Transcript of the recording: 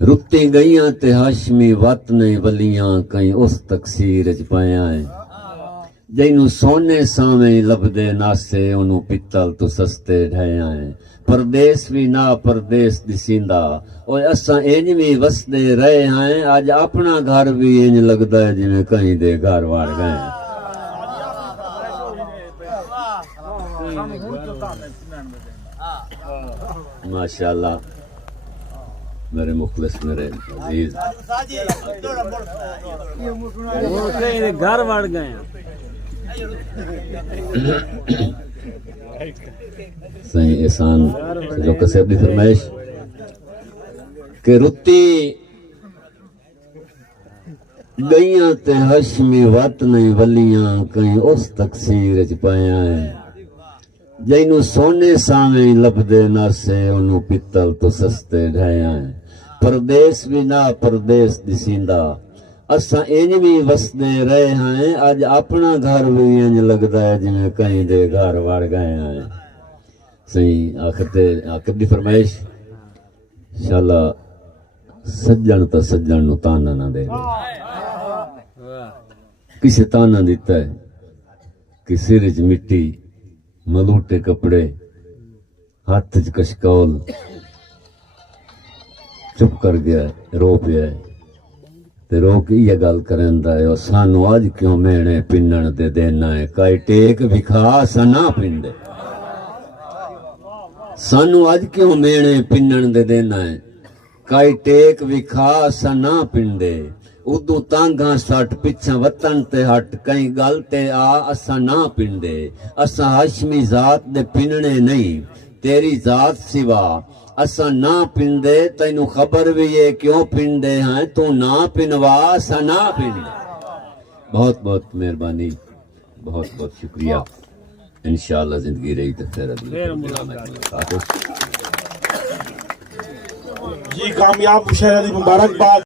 رتی گئیاں تے ہاشمی وط نہیں ولیاں کہیں اس تقصیر چ پایا ہے جینوں سونے ساویں لبدے ناسے انہوں پتل تو سستے ڈھایا ہیں پردیس بھی نہ پردیس دسیندا اور اساں انج بھی وسدے رہے ہیں آج اپنا گھر بھی انج لگدا ہے جویں کہیں دے گھر وڑ گئے ہیں ماشاءاللہ میرے مخلص میرے عزیز گھر وڑ گئے صحیح احسان جو کسے اپنی فرمائش کہ رتی گئیاں تے ہشمی وط نہیں ولیاں کہیں اس تقصیر چ پایا ہے جینوں سونے ساویں لبدے ناسے انہوں پتل تو سستے ڈھایا ہیں پردیس بھی نہ پردیس دسیندا اساں انج بھی وسدے رہے ہیں اج اپنا گھر بھی انج لگدا ہے جویں کہیں دے گھر وڑ گئے ہیں صحیح آخر دی فرمائش انشاءاللہ سجن تا سجن نو تانا نہ دے کسے تانا دیتا ہے کہ سر چ مٹی ملوٹے کپڑے ہاتھ چ کشکول چپ کر گیا رو پیا تے رو کے یہ گل کرندا ہے سانو اج کیوں مینے پنن تے دینا ہے کائی ٹیک بھی کھا سنا پنڈے سانو اج کیوں مینے پنن دے دینا ہے کائی ٹیک بھی کھا سنا پنڈے ادو تانگاں سٹ پچھا وطن تے ہٹ کئی گل تے آ اساں نہ پنڈے اساں ہاشمی ذات دے پننے نہیں تیری ذات سوا اساں نہ پندے تینوں خبر بھی یہ کیوں پندے ہیں تو نہ پنوا اساں نہ پندے بہت بہت مہربانی بہت بہت شکریہ انشاءاللہ زندگی رہی تو خیر جی کامیاب مشاہدہ دی مبارک باد